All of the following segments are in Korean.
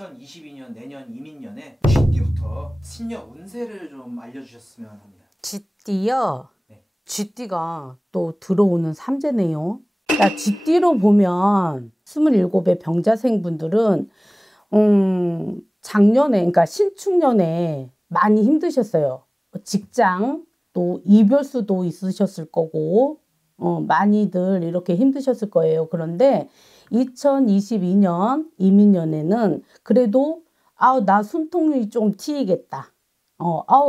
2022년 내년 이민년에 쥐띠부터 신년 운세를 좀 알려주셨으면 합니다. 쥐띠요? 네. 쥐띠가 또 들어오는 삼재네요. 야, 쥐띠로 보면 27의 병자생분들은 작년에, 그러니까 신축년에 많이 힘드셨어요. 직장, 또 이별수도 있으셨을 거고, 많이들 이렇게 힘드셨을 거예요. 그런데 2022년 이민년에는 그래도 나 숨통이 좀 트이겠다.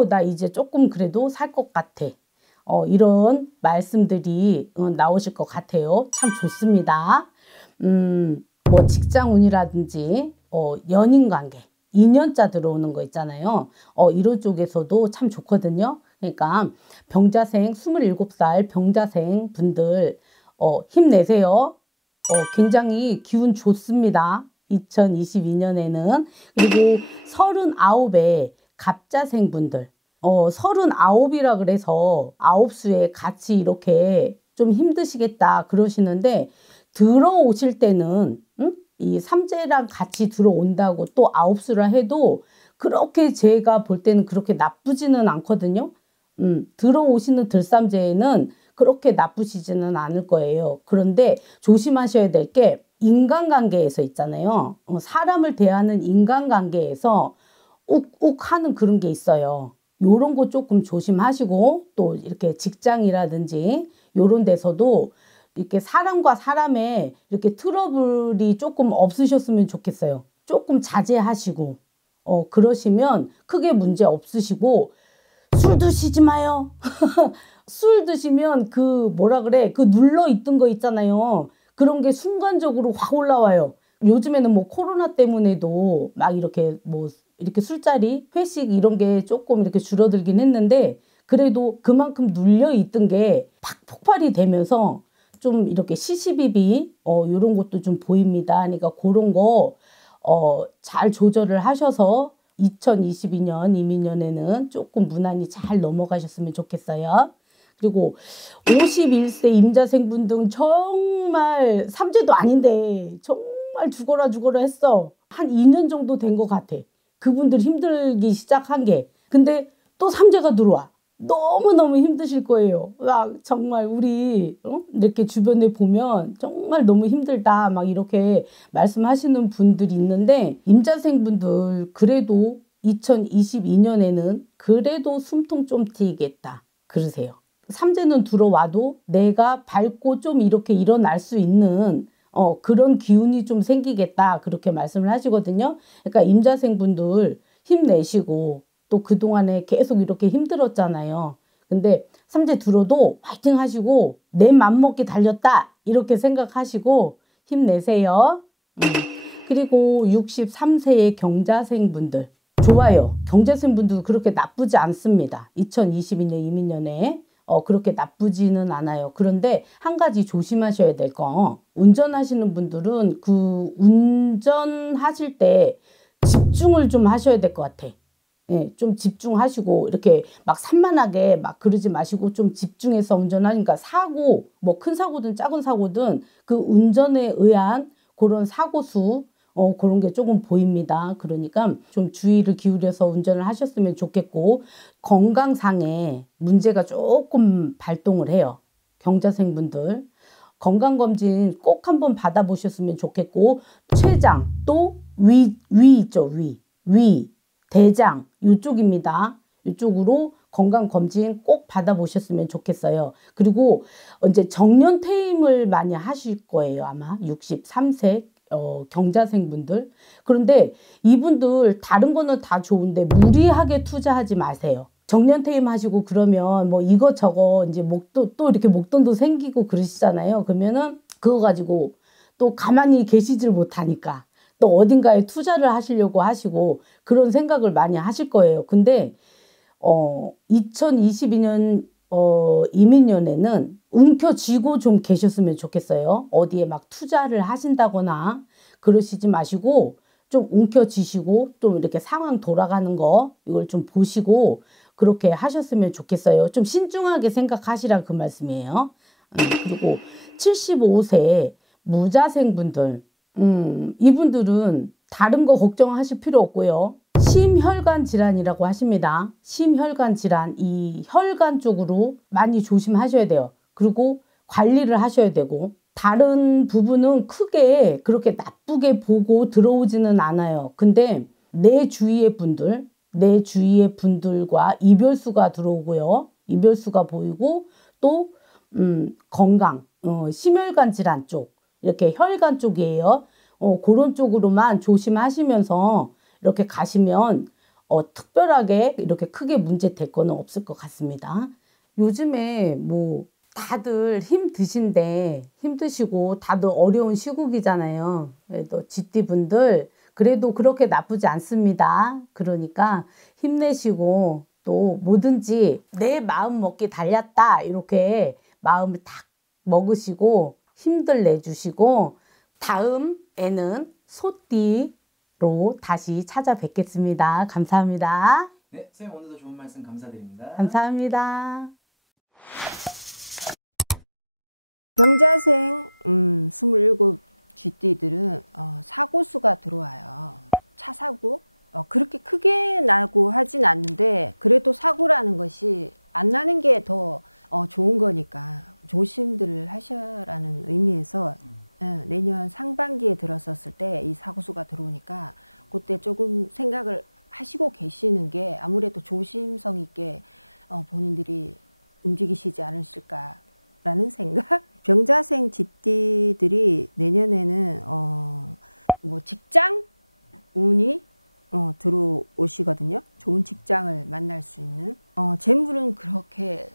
나 이제 조금 그래도 살 것 같아. 이런 말씀들이 나오실 것 같아요. 참 좋습니다. 뭐 직장운이라든지 연인관계, 인연자 들어오는 거 있잖아요. 이런 쪽에서도 참 좋거든요. 그러니까 병자생 27살 병자생 분들 힘내세요. 굉장히 기운 좋습니다. 2022년에는. 그리고 39의 갑자생 분들 39이라 그래서 9수에 같이 이렇게 좀 힘드시겠다 그러시는데 들어오실 때는 이 삼재랑 같이 들어온다고 또 9수라 해도 그렇게 제가 볼 때는 그렇게 나쁘지는 않거든요. 들어오시는 들삼재에는 그렇게 나쁘시지는 않을 거예요. 그런데 조심하셔야 될 게 인간관계에서 있잖아요. 사람을 대하는 인간관계에서 욱욱 하는 그런 게 있어요. 요런 거 조금 조심하시고 또 이렇게 직장이라든지 요런 데서도 이렇게 사람과 사람의 이렇게 트러블이 조금 없으셨으면 좋겠어요. 조금 자제하시고 그러시면 크게 문제 없으시고 술 드시지 마요. 술 드시면 그 뭐라 그래 그 눌러 있던 거 있잖아요. 그런 게 순간적으로 확 올라와요. 요즘에는 뭐 코로나 때문에도 막 이렇게 뭐 이렇게 술자리 회식 이런 게 조금 이렇게 줄어들긴 했는데 그래도 그만큼 눌려 있던 게 팍 폭발이 되면서 좀 이렇게 시시비비 이런 것도 좀 보입니다. 그러니까 그런 거 잘 조절을 하셔서 2022년 이민년에는 조금 무난히 잘 넘어가셨으면 좋겠어요. 그리고 51세 임자생분 등 정말 삼재도 아닌데 정말 죽어라 했어. 한 2년 정도 된 것 같아. 그분들 힘들기 시작한 게. 근데 또 삼재가 들어와. 너무너무 힘드실 거예요. 정말 우리 이렇게 주변에 보면 정말 너무 힘들다 막 이렇게 말씀하시는 분들이 있는데 임자생분들 그래도 2022년에는 그래도 숨통 좀 트이겠다 그러세요. 삼재는 들어와도 내가 밟고 좀 이렇게 일어날 수 있는 그런 기운이 좀 생기겠다 그렇게 말씀을 하시거든요. 그러니까 임자생분들 힘내시고 또 그동안에 계속 이렇게 힘들었잖아요. 근데 삼재 들어도 화이팅 하시고 내 맘먹기 달렸다 이렇게 생각하시고 힘내세요. 그리고 63세의 경자생분들 좋아요. 경자생분들도 그렇게 나쁘지 않습니다. 2022년 이민년에 그렇게 나쁘지는 않아요. 그런데 한 가지 조심하셔야 될 거 운전하시는 분들은 그 운전하실 때 집중을 좀 하셔야 될 것 같아. 예, 좀 집중하시고 이렇게 막 산만하게 막 그러지 마시고 좀 집중해서 운전하니까 사고 뭐 큰 사고든 작은 사고든 그 운전에 의한 그런 사고수 그런 게 조금 보입니다. 그러니까 좀 주의를 기울여서 운전을 하셨으면 좋겠고 건강상에 문제가 조금 발동을 해요. 경자생분들 건강검진 꼭 한번 받아보셨으면 좋겠고 췌장 또 위 있죠. 위 대장 이쪽입니다. 이쪽으로 건강검진 꼭 받아보셨으면 좋겠어요. 그리고 이제 정년퇴임을 많이 하실 거예요. 아마 63세 경자생분들. 그런데 이분들 다른 거는 다 좋은데 무리하게 투자하지 마세요. 정년퇴임 하시고 그러면 뭐 이것저것 이제 또 이렇게 목돈도 생기고 그러시잖아요. 그러면은 그거 가지고 또 가만히 계시질 못하니까 또 어딘가에 투자를 하시려고 하시고 그런 생각을 많이 하실 거예요. 근데 2022년 이민년에는 움켜쥐고 좀 계셨으면 좋겠어요. 어디에 막 투자를 하신다거나 그러시지 마시고 좀 움켜쥐시고 좀 이렇게 상황 돌아가는 거 이걸 좀 보시고 그렇게 하셨으면 좋겠어요. 좀 신중하게 생각하시라 그 말씀이에요. 그리고 75세 무자생분들 이분들은 다른 거 걱정하실 필요 없고요. 심혈관 질환이라고 하십니다. 심혈관 질환, 이 혈관 쪽으로 많이 조심하셔야 돼요. 그리고 관리를 하셔야 되고, 다른 부분은 크게 그렇게 나쁘게 보고 들어오지는 않아요. 근데 내 주위의 분들과 이별수가 들어오고요. 이별수가 보이고, 또 건강, 심혈관 질환 쪽, 이렇게 혈관 쪽이에요. 그런 쪽으로만 조심하시면서 이렇게 가시면 특별하게 이렇게 크게 문제 될 거는 없을 것 같습니다. 요즘에 뭐 다들 힘드시고 다들 어려운 시국이잖아요. 그래도 GT분들 그래도 그렇게 나쁘지 않습니다. 그러니까 힘내시고, 또 뭐든지 내 마음 먹기 달렸다 이렇게 마음을 딱 먹으시고 힘들 내주시고, 다음에는 소띠로 다시 찾아뵙겠습니다. 감사합니다. 네, 선생님 오늘도 좋은 말씀 감사드립니다. 감사합니다. 병자생 27 쥐띠들은 사고수가 들어와요. 차 사고 그렇게 크게 나고 하진 않는데, 그래도 사고라는 것이 안 나는 게 더 좋은 거니까 조심들을 하셔라는 의미에서 내년 상반기에 들었었을 때 이 사고수가 들어오니까 그때 조금 생각을 하시고 계시는 게 아무래도 조심성 있게 본인들이 움직이시지 않으실까라는 생각. 병자생 쥐띠들이 내년에는 뭐 직장 운이 들어오시거든요. 좋은 직장을 만날 수 있는. 재물은 그렇게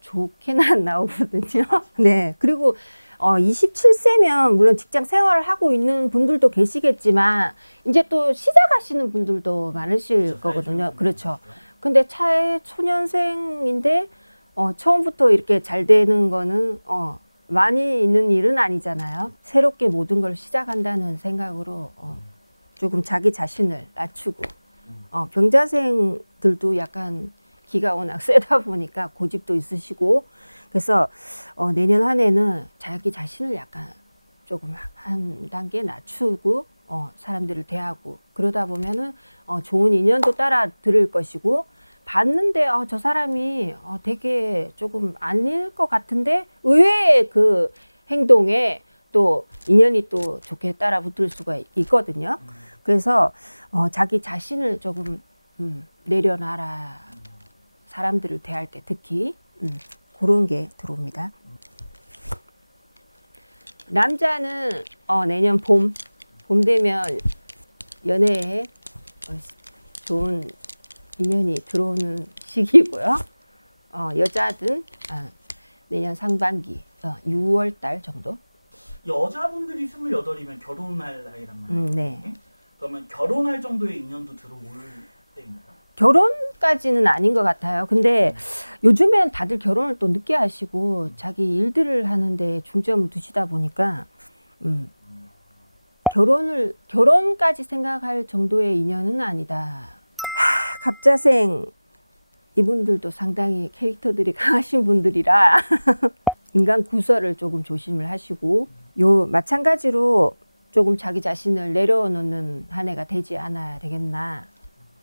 좋게는 안 나오거든요. 네. 그리고 27세면 물론 직장 생활을 하고 있는 분들도 계시겠지만 이제 또 시작하시는 분들도 많으실 거거든요. 그렇죠. 근데 차에 초년생인데 처음부터 이렇게 잘 되는 거는 많이 있는 일은 아니잖아요. 새롭게 모든 걸 시작한다는 생각으로 조금 자기 자신을 낮추고, 병자생들도 약간 기가 워낙 세다 보니까 고집도 있으시고, 그래서 내년 한 해는 자기 자신을 약간 조금 한 단계 낮추고 사람들을 대하고, 그러다 보면은 좋은 인연도 따라 들을 것이고, 봤는데 저 사람이 되게 조금 아닐 것 같은데 의외의 그 행동에 또 인연이 또 좋게 따라 붙을 수가 있거든요. 그래서 자기 자신을 조금 내려놔라. 사람들을 대할 때 특히 그런 게 들어옵니다. 남자는 내년 봄 되면 연애에 좋은 인연이 들어오는 시기고요. 여자든 내년 상반기 6월 달 정도. 여자분들이 28이면 결혼할 나이란 말이에요. 네. 그러면 결혼할 정도의 인연도 들어올 때인가요? 결혼까지는 아닌 것 같아요. 근데 요즘엔 다들 결혼을 또 늦게 하시고 자기 일들을 하는데 중점을 두시다 보니까 결혼까지 생각할 정도의 인연은 아니다. 갑자생 이분들도 상당히 캐릭터들이 강하신 분들이라 인간 구설을 조금 조심을 하시고, 마찬가지로 조금 자기 자신을 내려놓는 한 해가 되지 않아야 되겠나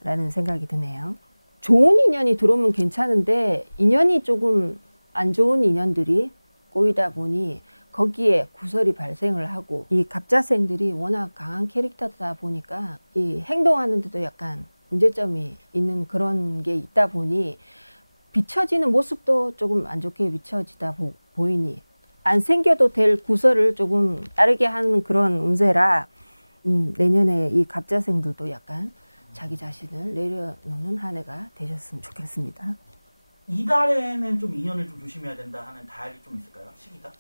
라는 생각이 드네요. 좋은 인연이 들어오면 괜찮은데 인연이 조금 안 좋은 인연들이 꼬이다 보니 거기에 구설이 발생을 하고, 이 갑자생들이 워낙 강한 캐릭터다 보니까 이 행동하는 데도 약간 문제점이 있는 그런 게 있다 보니 비춰지는 모습도 조금 안 좋게 비춰지다 보이니 안 생겨도 될 구설을 조금 따르게 하는 그런 운세라 내년에 이 갑자생들도 약간 자기 자신을 내려놓는 한 해가 되셨으면 좋겠습니다. 이달에는 좀 인연을 좀 조심해야 된다 하는 달이 좀 있을까요? 시기가?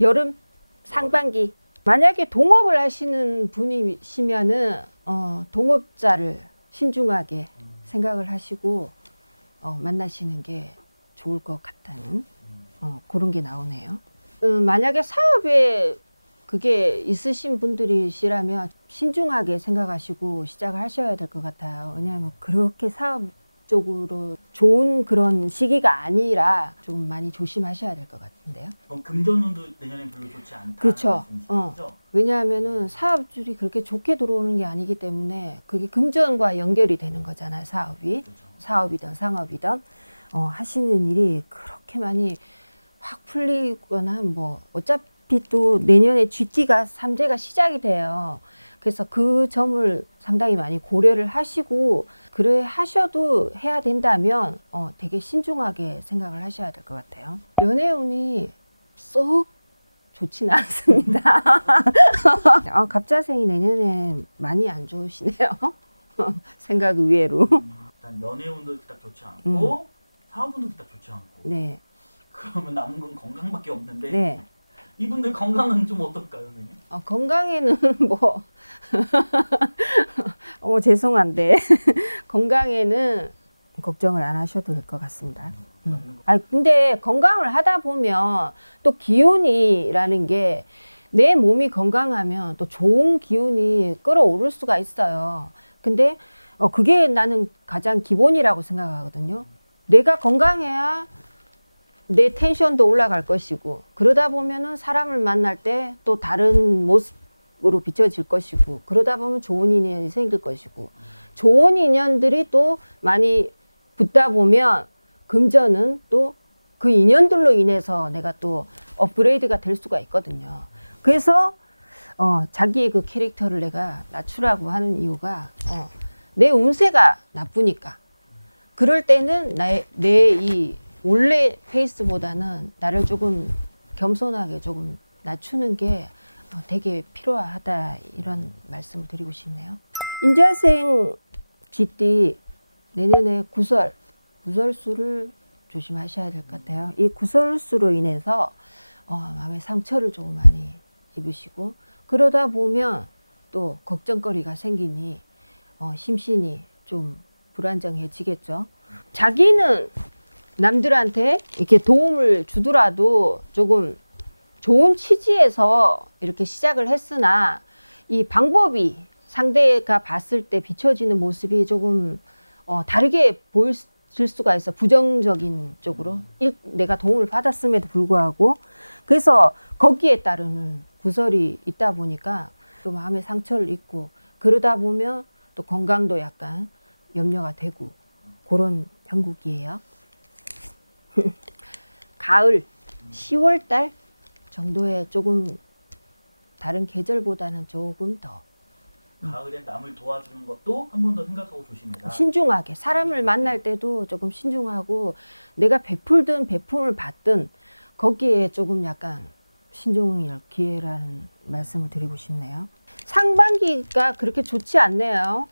여름 상반기. 만약에 동업을 하시는 분이시면은 동업자를 신중하게 생각을 하시고 만나시는 게 좋을 것 같다는 그런 게 나오네요. 만약에 사업에 그게 있으신 분들이시라면 신중하게 생각하시고 시작을 하셔야 될 것 같아요. 왜냐하면 그렇게 사업 쪽으로 좋은 그런 시기가 아니라 좀 많이 조심하셔야 될 것 같은데요. 그럼 금전운도 내년엔 별로 좋지 않다. 그렇죠. 거죠? 왜냐하면은 사업줄이 그렇게 좋게 들어오는 게 아니기 때문에 그게 금전과 연결이 되는 거잖아요. 사업이. 그렇죠. 사업이든 상업이든 하시는 일이 그렇게 많이 확 풀리거나 뭐 어차피 또 내년에 GT가 3제가 시작이 돼요. 그래서 그 점을 상당히 많이 고려를 하시고 그래 하셔도 해야 된다면 되게 신중하게 생각을 하셔야 될 것 같아요. 연애운이 썩 좋지는 않습니다. 갑자생이 내년에 많이 안 좋으시네요. 생각 의외로. 일단 연애운도 딱 좋지 않고 사업운도 딱 좋지 않고. 네. 그러면 남은 건 건강밖에 없는데 네. 이분들 건강은 좀 어떨까요, 선생님? 건강에는 뭐 죄송한데 건강에는 걱정을 안 하셔도 될 것 같습니다. 근데 건강을 하다 보면 또 기운이라는 게 내 몸이 건강하면 또 좋은 기운이 끌어오를 수가 있어요. 근데 그게 나는 가장 기본이라고 생각하거든요. 내가 건강해야 내 텐션도 올라갈 것이고 그러다 보면은 사람을 만날 때 또 다른 모습으로 비춰질 것이고 그러다 보면 좋은 인연이 생길 것이고 좋은 인연들이 또 많이 붙다 보면 금전은 또 그 인연들로 인해서 내가 또 업그레이드가 될 수가 있거든요. 그래서 자기의 그 캐릭터를 내가 낮추라고 하는 이유가 내 운세가 나쁘니까 그럴 때는 내 이 원래 페이스보다는 나를 조금 겸손하게 조금 낮추는 게 되게 필요하다 이런 말씀을 드리고 싶네요. 인자생 GT 내년에 구설수를 조심하셔야 될 것 같아요. 이 구설수로 인해서 마음의 상처를 조금 많이 입으시고 그러다 보면 또 걱정거리가 생기니 심신이 좀 불안정해지겠죠. 자기는 남들한테 이렇게 도움을 주더라도 조금 좋은 취지에서 이렇게 시작을 했으나 이 방법이 상대가 봤을 때 비춰지는 모습이 조금 다르게 보일 수가 있어. 부정적인 쪽으로 내가 도움을 받았음에도 불구하고 그래서 거기에 따르는 구설이 있다 보니까 또 마음의 상처를 입고 그러다 보면 또 건강도 약간 염려가 되고 그런 형국이에요. 가을 10월달 정도에 조금 다른 계절보다는 조금 더 가을에 남을 도와주는 것도 한 번 더 생각하고 조심해라. 신중하게 사람을 만날 때도 조금 신중하고 내가 베풀든 베품을 받든 거기에 조금 약간 신중할 기회라는 말씀을 드리고 싶네요. 상반기가 그렇게 좋지 않네요.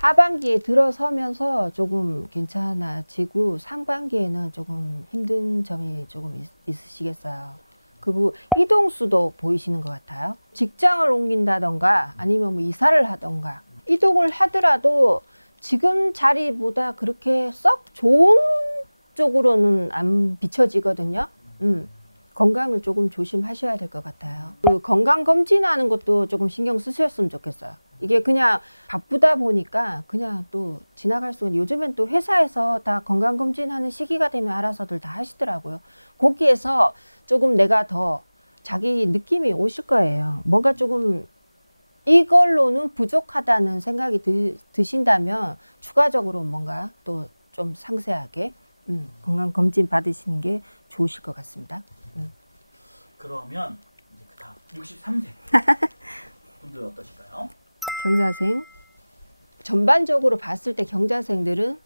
하반기에 들어서면서 조금 괜찮아지고 상반기에는 조금 힘든 점이 조금 있으시겠어요. 그리고 이동수도 보이시는 것 같아요. 직장을 옮긴다던가 아니면 뭐 이사를 하던가 이동을 하더라도 지금 자리보다 그렇게 썩 좋은 쪽으로는 안 비춰지거든요. 건강을 조금 조심하셔야 될 것 같아요. 그 건강검진하는 것도 조금 신경 쓰셨으면 좋겠어요. 이게 그냥 바쁘다 보니까 그냥 또 지나갈 수가 있는데 요즘엔 또 회사에서 다 건강검진하는 시기가 되면 알아서들 다 하시더라고요. 거기에서 조금 내가 더 자기 느낌이 오실 거예요. 뭔가 조금 이걸로는 부족하다는 생각이 드신다면 추가적으로 뭔가 또 좀 상세하게 건강검진 받으시는 게 좋으실 것 같습니다. 그러면 이제 그 다음 63세 분들 어떠실까요? 경자생 전반적으로 봤을 때 경자생들은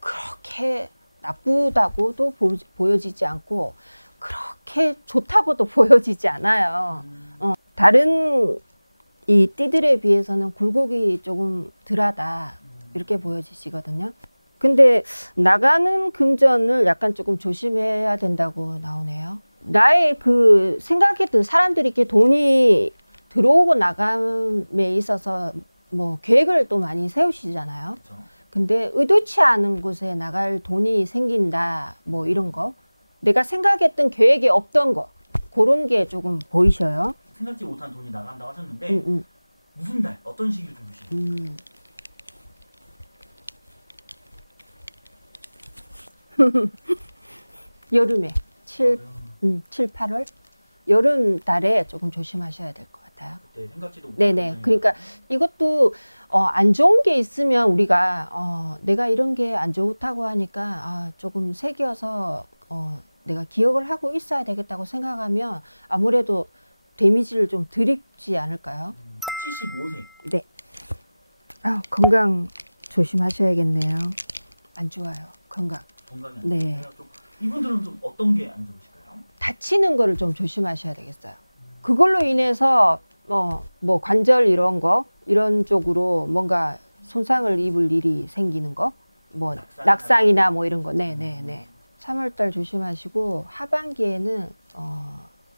그렇게 나쁘다고도 보여지지 않고 그렇게 좋다고도 보여지지 않아요. 다른 이 띠들에 비해서는 굴곡이 조금 덜하다 이렇게 보여지시거든요. 근데 나가는 금전을 약간 조금 조심해야 된다고 나오네요. 나의 그 생각했던 사람들이 이렇게 돈이 들어오고 나감에 있어서 뭐 계획을 또 많이 세우시잖아요. 그렇죠. 근데 의도치 않은 곳에 나갈 돈이 생긴다 뭐 이런 거 내가 생각했던 계획이 없던 거 그런 게 조금 보이셔요. 생각지 못한 돈이 나간다고 하셨는데 무슨 달, 어떤 시기를 좀 보시나요? 여름에 7, 8월 여름 달에 조금 조심하셔야 될 것 같아요. 네, 생각지도 못한 네네. 부분이네요. 그러니까 이것도 안 좋은 게 있으면 우리가 내가 이런 게 안 좋다고 하니까 조금 새겨서 내가 기억을 하고 있어야 되겠다고 생각하면 아무래도 데미지를 좀 덜 입지 않을까요? 75세. 네. 건강 조심하셔야겠네요. 안 좋아요. 건강이 안 네. 좋으세요? 이분들은 좀 어떤 게 안 좋으실까요? 다치는 거를 좀 조심하셔야 되겠어요. 그걸로 인해서 뭐 관절 이런 쪽으로 뭔가 손상을 입을 일이 생기는 거, 뭐 낙상이나 뭐 이런 거, 네네네. 3월달 조심하시고 하반기에는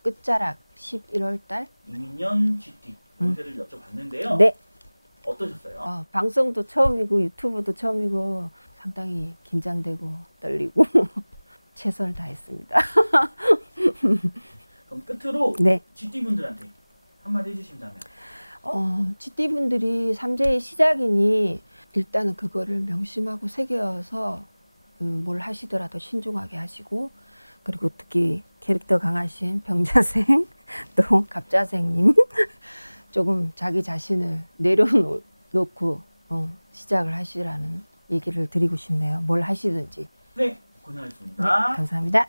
끝자락 11월달. 이민년 GT 운세를 여쭤봤는데요. 네. 어떠셨어요? 방송도 처음이고 유튜브도 처음이고 상당히 긴장되고 떨리고 최선을 다했습니다. 그럼 끝으로 네. GT 분들한테 한마디 해주신다면. GT 분들이 삼재의 시작이니 일단은 그거를 명심하고 새겨서 뭘 하시더라도 신중하게 하시고, 그리고 특히 캐릭터 강하신 병자생 또 갑자생님 조금 자기 자신을 내려놓고 시작을 하시라는 얘기를 드리고 싶네요. 뭘 하시든지. 네, 네, 고생하셨습니다. 감사합니다.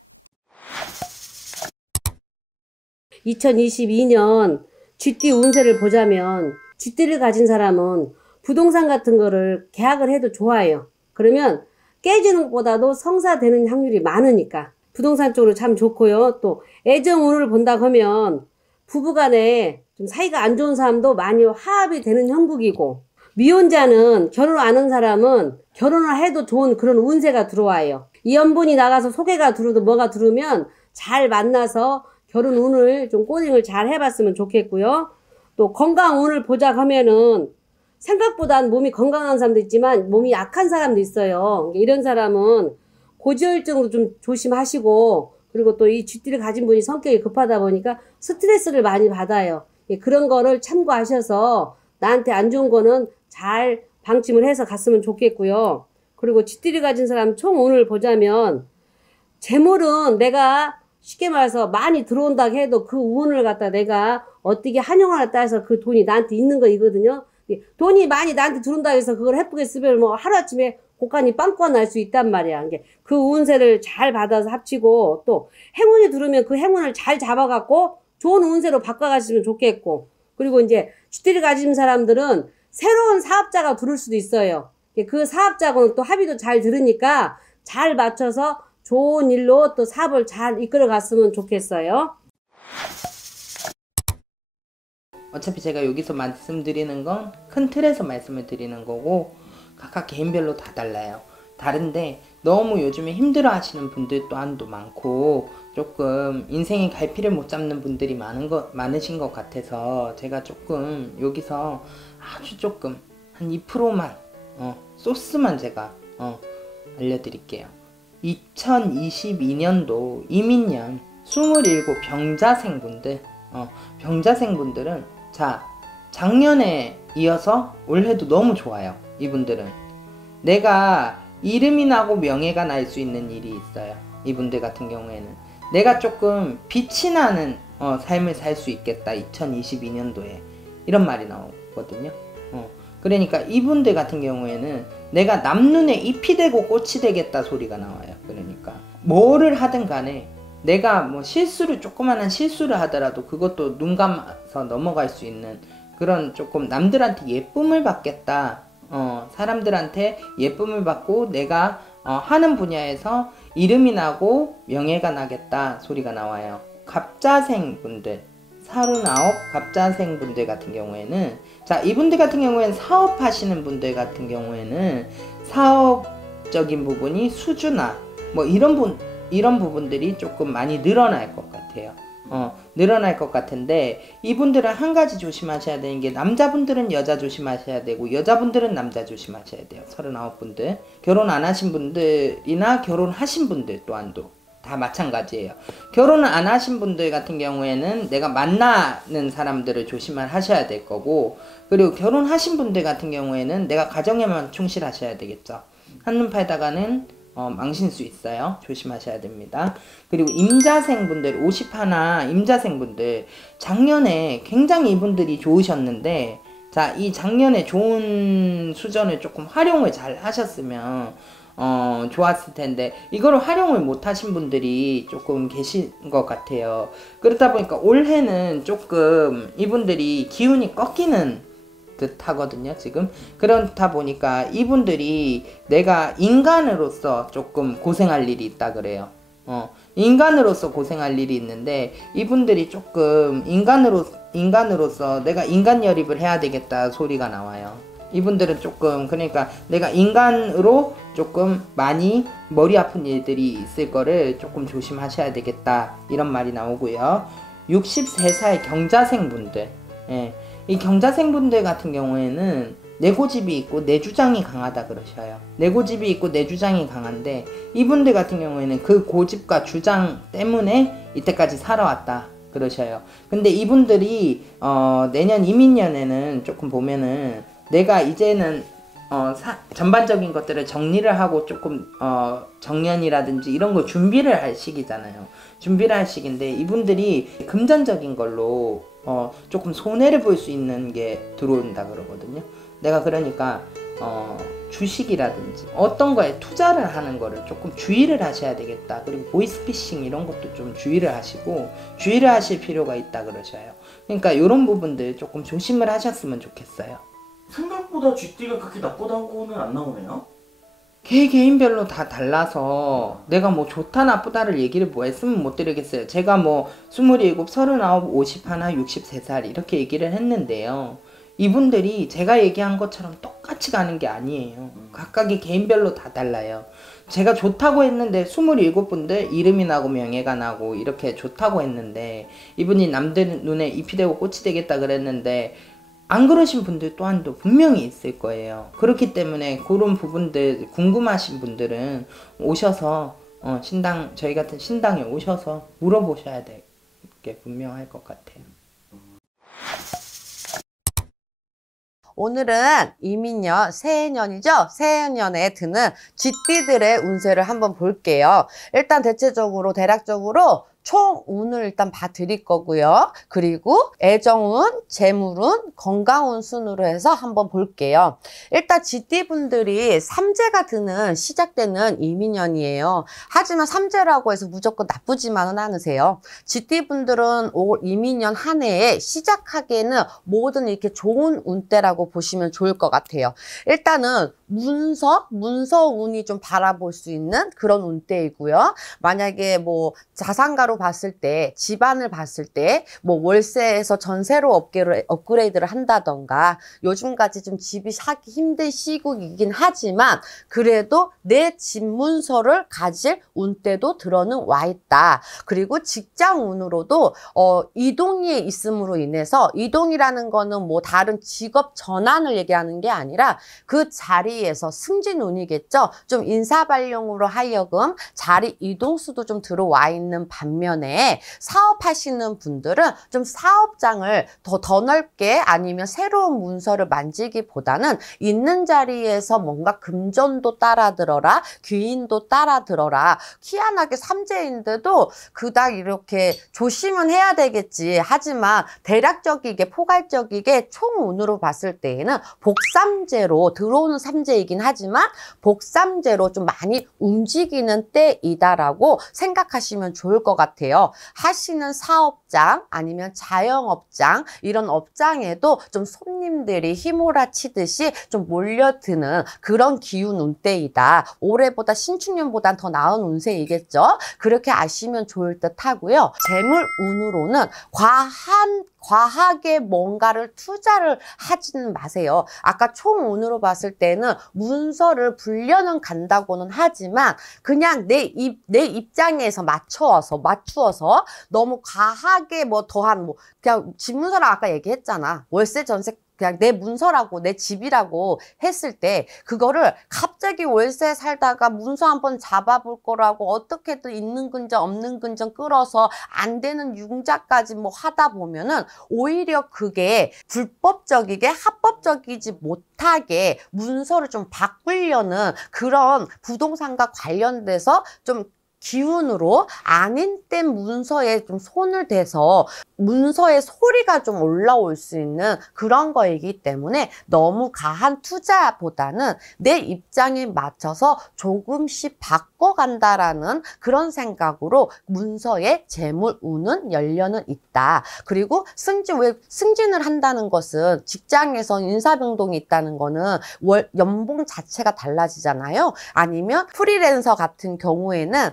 2022년 쥐띠 운세를 보자면 쥐띠를 가진 사람은 부동산 같은 거를 계약을 해도 좋아요. 그러면 깨지는 것보다도 성사되는 확률이 많으니까 부동산 쪽으로 참 좋고요. 또 애정 운을 본다 하면 부부간에 좀 사이가 안 좋은 사람도 많이 화합이 되는 형국이고, 미혼자는 결혼 안 한 사람은 결혼을 해도 좋은 그런 운세가 들어와요. 이연분이 나가서 소개가 들어도 뭐가 들으면 잘 만나서 결혼 운을 좀 꼬딩을 잘 해봤으면 좋겠고요. 또 건강 운을 보자 하면은 생각보단 몸이 건강한 사람도 있지만 몸이 약한 사람도 있어요. 이런 사람은 고지혈증도 좀 조심하시고, 그리고 또 이 쥐띠를 가진 분이 성격이 급하다 보니까 스트레스를 많이 받아요. 그런 거를 참고하셔서 나한테 안 좋은 거는 잘 방침을 해서 갔으면 좋겠고요. 그리고 쥐띠를 가진 사람 총 운을 보자면 재물은 내가 쉽게 말해서 많이 들어온다 해도 그 운을 갖다 내가 어떻게 활용하느냐에 따라서 그 돈이 나한테 있는 거이거든요. 돈이 많이 나한테 들어온다 해서 그걸 예쁘게 쓰면 뭐 하루아침에 곳간이 빵꾸가 날 수 있단 말이야. 그 운세를 잘 받아서 합치고, 또 행운이 들으면 그 행운을 잘 잡아갖고 좋은 운세로 바꿔가시면 좋겠고, 그리고 이제 쥐띠를 가진 사람들은 새로운 사업자가 들어올 수도 있어요. 그 사업자하고는 또 합의도 잘 들으니까 잘 맞춰서 좋은 일로 또 사업을 잘 이끌어 갔으면 좋겠어요. 어차피 제가 여기서 말씀드리는 건 큰 틀에서 말씀을 드리는 거고, 각각 개인별로 다 달라요. 다른데 너무 요즘에 힘들어 하시는 분들 또한도 많고, 조금 인생의 갈피를 못 잡는 분들이 많으신 것 같아서 제가 조금 여기서 아주 조금 한 2%만 소스만 제가 알려드릴게요. 2022년도 이민년 27 병자생분들, 병자생분들은 작년에 이어서 올해도 너무 좋아요. 이분들은 내가 이름이 나고 명예가 날 수 있는 일이 있어요. 이분들 같은 경우에는 내가 조금 빛이 나는 삶을 살 수 있겠다 2022년도에, 이런 말이 나오거든요. 그러니까 이분들 같은 경우에는 내가 남 눈에 잎이 되고 꽃이 되겠다 소리가 나와요. 그러니까 뭐를 하든 간에 내가 뭐 조그마한 실수를 하더라도 그것도 눈 감아서 넘어갈 수 있는 그런, 조금 남들한테 예쁨을 받겠다, 사람들한테 예쁨을 받고 내가 하는 분야에서 이름이 나고 명예가 나겠다 소리가 나와요. 갑자생 분들, 39 갑자생 분들 같은 경우에는, 이분들 같은 경우에는 사업하시는 분들 같은 경우에는 사업적인 부분이 수주나 뭐 이런 부분들이 조금 많이 늘어날 것 같아요. 늘어날 것 같은데, 이분들은 한 가지 조심하셔야 되는 게, 남자분들은 여자 조심하셔야 되고 여자분들은 남자 조심하셔야 돼요. 39분들, 결혼 안 하신 분들이나 결혼하신 분들 또한도 다 마찬가지예요. 결혼을 안 하신 분들 같은 경우에는 내가 만나는 사람들을 조심을 하셔야 될 거고, 그리고 결혼하신 분들 같은 경우에는 내가 가정에만 충실하셔야 되겠죠. 한눈 팔다가는 망신 수 있어요. 조심하셔야 됩니다. 그리고 임자생분들, 50화나 임자생분들 작년에 굉장히 이분들이 좋으셨는데, 자, 이 작년에 좋은 수전을 조금 활용을 잘 하셨으면 좋았을 텐데 이거를 활용을 못 하신 분들이 조금 계신 것 같아요. 그렇다 보니까 올해는 조금 이분들이 기운이 꺾이는 듯 하거든요, 지금. 그렇다 보니까 이분들이 내가 인간으로서 조금 고생할 일이 있다 그래요. 인간으로서 고생할 일이 있는데 이분들이 조금 인간으로서 내가 인간 열입을 해야 되겠다 소리가 나와요. 이분들은 조금, 그러니까 내가 인간으로 조금 많이 머리 아픈 일들이 있을 거를 조금 조심하셔야 되겠다, 이런 말이 나오고요. 63살 경자생분들, 예, 이 경자생분들 같은 경우에는 내고집이 있고 내주장이 강하다 그러셔요. 내고집이 있고 내주장이 강한데 이분들 같은 경우에는 그 고집과 주장 때문에 이때까지 살아왔다 그러셔요. 근데 이분들이 내년 이민년에는 조금 보면은 내가 이제는 전반적인 것들을 정리를 하고 조금 정년이라든지 이런 거 준비를 할 시기잖아요. 준비를 할 시기인데 이분들이 금전적인 걸로 조금 손해를 볼 수 있는 게 들어온다 그러거든요. 내가 그러니까 주식이라든지 어떤 거에 투자를 하는 거를 조금 주의를 하셔야 되겠다. 그리고 보이스피싱 이런 것도 좀 주의를 하시고 주의를 하실 필요가 있다 그러셔요. 그러니까 이런 부분들 조금 조심을 하셨으면 좋겠어요. 생각보다 쥐띠가 그렇게 나쁘다고는 안 나오네요. 개인별로 다 달라서 내가 뭐 좋다 나쁘다를 얘기를 뭐 했으면 못 드리겠어요. 제가 뭐 27, 39, 51, 63살 이렇게 얘기를 했는데요. 이분들이 제가 얘기한 것처럼 똑같이 가는 게 아니에요. 각각의 개인별로 다 달라요. 제가 좋다고 했는데 27분들 이름이 나고 명예가 나고 이렇게 좋다고 했는데 이분이 남들 눈에 잎이 되고 꽃이 되겠다 그랬는데 안 그러신 분들 또한도 분명히 있을 거예요. 그렇기 때문에 그런 부분들 궁금하신 분들은 오셔서 신당, 저희 같은 신당에 오셔서 물어보셔야 될 게 분명할 것 같아요. 오늘은 이민년 새해년이죠. 새해년에 드는 쥐띠들의 운세를 한번 볼게요. 일단 대략적으로 총 운을 일단 봐드릴 거고요. 그리고 애정운, 재물운, 건강운 순으로 해서 한번 볼게요. 일단 쥐띠분들이 삼재가 시작되는 이민년이에요. 하지만 삼재라고 해서 무조건 나쁘지만은 않으세요. 쥐띠분들은 올 이민년 한 해에 시작하기에는 모든 이렇게 좋은 운때라고 보시면 좋을 것 같아요. 일단은 문서운이 좀 바라볼 수 있는 그런 운때이고요. 만약에 뭐 자산가로 봤을 때, 집안을 봤을 때, 뭐 월세에서 전세로 업그레이드를 한다던가, 요즘까지 좀 집이 사기 힘든 시국이긴 하지만, 그래도 내 집 문서를 가질 운때도 들어는 와 있다. 그리고 직장 운으로도, 이동이 있음으로 인해서, 이동이라는 거는 뭐 다른 직업 전환을 얘기하는 게 아니라, 그 자리에서 승진 운이겠죠. 좀 인사발령으로 하여금 자리 이동수도 좀 들어와 있는 반면에 사업하시는 분들은 좀 사업장을 더 넓게 아니면 새로운 문서를 만지기보다는 있는 자리에서 뭔가 금전도 따라 들어라, 귀인도 따라 들어라. 희한하게 삼재인데도 그닥 이렇게 조심은 해야 되겠지. 하지만 대략적이게 포괄적이게 총운으로 봤을 때에는 복삼재로 들어오는 삼재이긴 하지만 복삼재로 좀 많이 움직이는 때이다라고 생각하시면 좋을 것 같아요. 하시는 사업장 아니면 자영업장 이런 업장에도 좀 손님들이 휘몰아치듯이 좀 몰려드는 그런 기운 운때이다. 올해보다 신축년보단 더 나은 운세이겠죠. 그렇게 아시면 좋을 듯 하고요. 재물 운으로는 과하게 뭔가를 투자를 하지는 마세요. 아까 총 운으로 봤을 때는 문서를 불려는 간다고는 하지만 그냥 내 입장에서 맞추어서 너무 과하게 뭐 더한 그냥 집 문서랑 아까 얘기했잖아. 월세 전세 그냥 내 문서라고 내 집이라고 했을 때 그거를 갑자기 월세 살다가 문서 한번 잡아볼 거라고 어떻게든 있는 근전 없는 근전 끌어서 안 되는 융자까지 뭐 하다 보면은 오히려 그게 불법적이게 합법적이지 못하게 문서를 좀 바꾸려는 그런 부동산과 관련돼서 좀 기운으로 아닌 땐 문서에 좀 손을 대서 문서의 소리가 좀 올라올 수 있는 그런 거이기 때문에 너무 과한 투자보다는 내 입장에 맞춰서 조금씩 바꿔간다라는 그런 생각으로 문서의 재물운은 열려는 있다. 그리고 승진을 한다는 것은 직장에서 인사변동이 있다는 거는 연봉 자체가 달라지잖아요. 아니면 프리랜서 같은 경우에는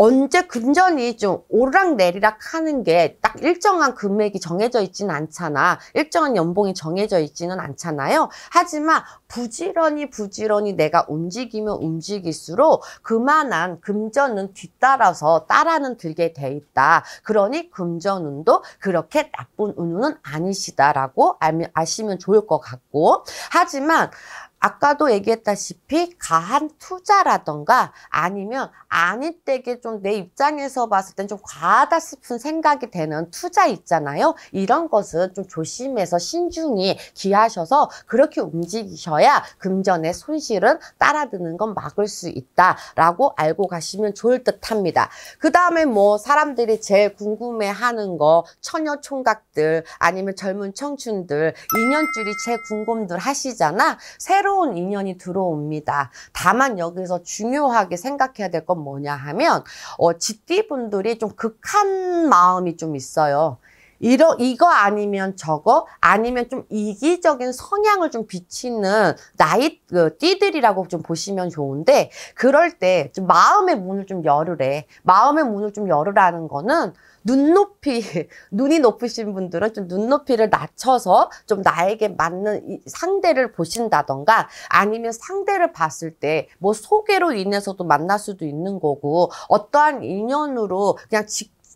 언제 금전이 좀 오르락내리락 하는 게 딱 일정한 금액이 정해져 있지는 않잖아. 일정한 연봉이 정해져 있지는 않잖아요. 하지만 부지런히 내가 움직이면 움직일수록 그만한 금전은 뒤따라서 따라는 들게 돼 있다. 그러니 금전운도 그렇게 나쁜 운은 아니시다라고 아시면 좋을 것 같고, 하지만 아까도 얘기했다시피 과한 투자라던가 아니면 아닌 때게 좀 내 입장에서 봤을 땐 좀 과하다 싶은 생각이 되는 투자 있잖아요. 이런 것은 좀 조심해서 신중히 기하셔서 그렇게 움직이셔야 금전의 손실은 따라드는 건 막을 수 있다라고 알고 가시면 좋을 듯 합니다. 그 다음에 뭐 사람들이 제일 궁금해하는 거 처녀 총각들 아니면 젊은 청춘들 인연줄이 제일 궁금들 하시잖아. 새로운 인연이 들어옵니다. 다만 여기서 중요하게 생각해야 될 건 뭐냐 하면 쥐띠분들이 좀 극한 마음이 좀 있어요. 이거 아니면 저거 아니면 좀 이기적인 성향을 좀 비치는 띠들이라고 좀 보시면 좋은데, 그럴 때 좀 마음의 문을 좀 열으래. 마음의 문을 좀 열으라는 거는 눈이 높으신 분들은 좀 눈높이를 낮춰서 좀 나에게 맞는 상대를 보신다던가, 아니면 상대를 봤을 때 뭐 소개로 인해서도 만날 수도 있는 거고, 어떠한 인연으로 그냥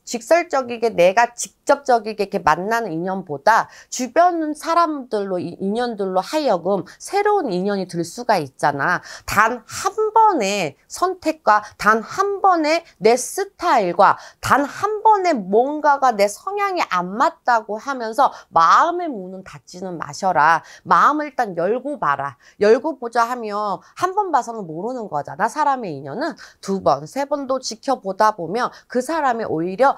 직설적이게 내가 직접적이게 이렇게 만나는 인연보다 주변 사람들로 인연들로 하여금 새로운 인연이 들 수가 있잖아. 단 한 번의 선택과 단 한 번의 내 스타일과 단 한 번의 뭔가가 내 성향이 안 맞다고 하면서 마음의 문은 닫지는 마셔라. 마음을 일단 열고 봐라. 열고 보자 하면 한 번 봐서는 모르는 거잖아. 사람의 인연은 두 번, 세 번도 지켜보다 보면 그 사람의 오히려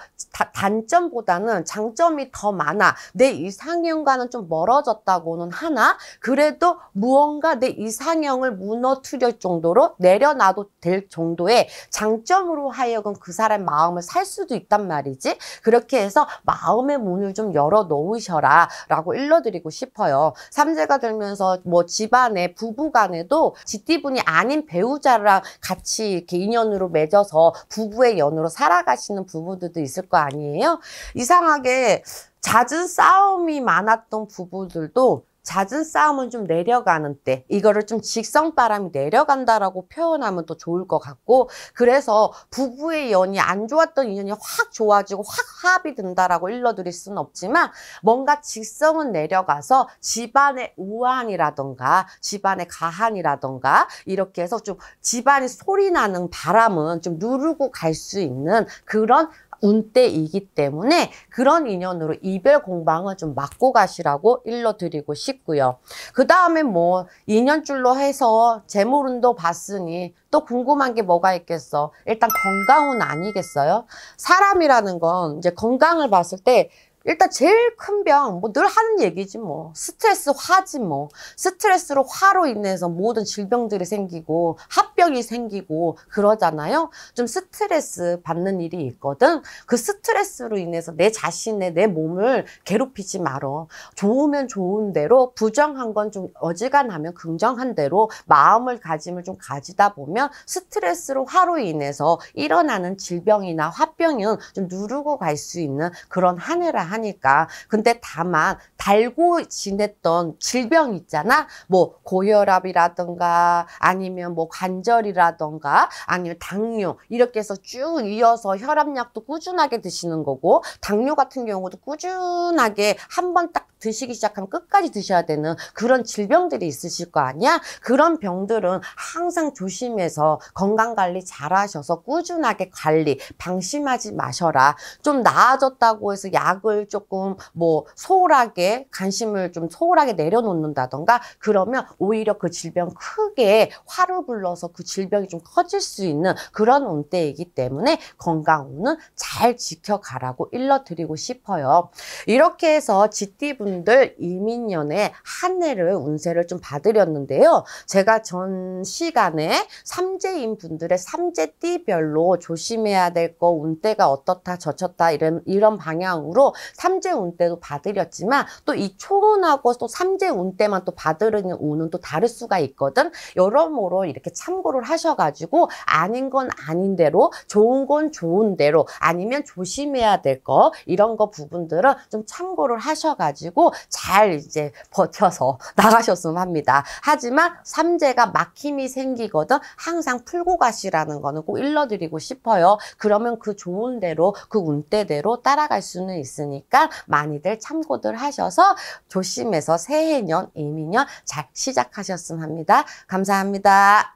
단점보다는 장점이 더 많아. 내 이상형과는 좀 멀어졌다고는 하나 그래도 무언가 내 이상형을 무너뜨릴 정도로 내려놔도 될 정도의 장점으로 하여금 그 사람의 마음을 살 수도 있단 말이지. 그렇게 해서 마음의 문을 좀 열어 놓으셔라 라고 일러드리고 싶어요. 삼재가 들면서 뭐 집안에 부부간에도 쥐띠분이 아닌 배우자랑 같이 이렇게 인연으로 맺어서 부부의 연으로 살아가시는 부부들도 있을 거 아니에요. 이상하게 잦은 싸움이 많았던 부부들도 잦은 싸움은 좀 내려가는 때, 이거를 좀 직성바람이 내려간다라고 표현하면 또 좋을 것 같고, 그래서 부부의 연이 안 좋았던 인연이 확 좋아지고 확 화합이 된다라고 일러드릴 수는 없지만, 뭔가 직성은 내려가서 집안의 우환이라던가 집안의 가한이라던가 이렇게 해서 좀 집안이 소리나는 바람은 좀 누르고 갈 수 있는 그런 운때이기 때문에 그런 인연으로 이별 공방을 좀 막고 가시라고 일러드리고 싶고요. 그 다음에 뭐 인연줄로 해서 재물운도 봤으니 또 궁금한 게 뭐가 있겠어. 일단 건강운 아니겠어요? 사람이라는 건 이제 건강을 봤을 때 일단 제일 큰 병, 뭐 늘 하는 얘기지 뭐. 스트레스 화지 뭐. 스트레스로 화로 인해서 모든 질병들이 생기고 합병이 생기고 그러잖아요. 좀 스트레스 받는 일이 있거든. 그 스트레스로 인해서 내 자신의 내 몸을 괴롭히지 말어. 좋으면 좋은 대로, 부정한 건 좀 어지간하면 긍정한 대로 마음을 가짐을 좀 가지다 보면 스트레스로 화로 인해서 일어나는 질병이나 화병은 좀 누르고 갈 수 있는 그런 한 해라 하니까. 근데 다만 달고 지냈던 질병 있잖아. 뭐 고혈압이라든가 아니면 뭐 관절이라든가 아니면 당뇨 이렇게 해서 쭉 이어서 혈압약도 꾸준하게 드시는 거고, 당뇨 같은 경우도 꾸준하게 한 번 딱 드시기 시작하면 끝까지 드셔야 되는 그런 질병들이 있으실 거 아니야? 그런 병들은 항상 조심해서 건강관리 잘 하셔서 꾸준하게 관리, 방심하지 마셔라. 좀 나아졌다고 해서 약을 조금 뭐 소홀하게, 관심을 좀 소홀하게 내려놓는다던가 그러면 오히려 그 질병 크게 화를 불러서 그 질병이 좀 커질 수 있는 그런 운대이기 때문에 건강운은 잘 지켜가라고 일러드리고 싶어요. 이렇게 해서 쥐띠분들 이민년에 한 해를 운세를 좀 봐드렸는데요. 제가 전 시간에 삼재인 분들의 삼재띠별로 조심해야 될 거, 운대가 어떻다 저쳤다 이런 방향으로 삼재 운대도 봐드렸지만, 또 이 초운하고 또 삼재 운대만 또 봐드리는 운은 또 다를 수가 있거든. 여러모로 이렇게 참고를 하셔가지고 아닌 건 아닌 대로, 좋은 건 좋은 대로, 아니면 조심해야 될 거 이런 거 부분들은 좀 참고를 하셔가지고 잘 이제 버텨서 나가셨으면 합니다. 하지만 삼재가 막힘이 생기거든 항상 풀고 가시라는 거는 꼭 일러드리고 싶어요. 그러면 그 좋은 대로, 그 운대대로 따라갈 수는 있으니까 많이들 참고들 하셔서 조심해서 새해년, 이민년 잘 시작하셨으면 합니다. 감사합니다.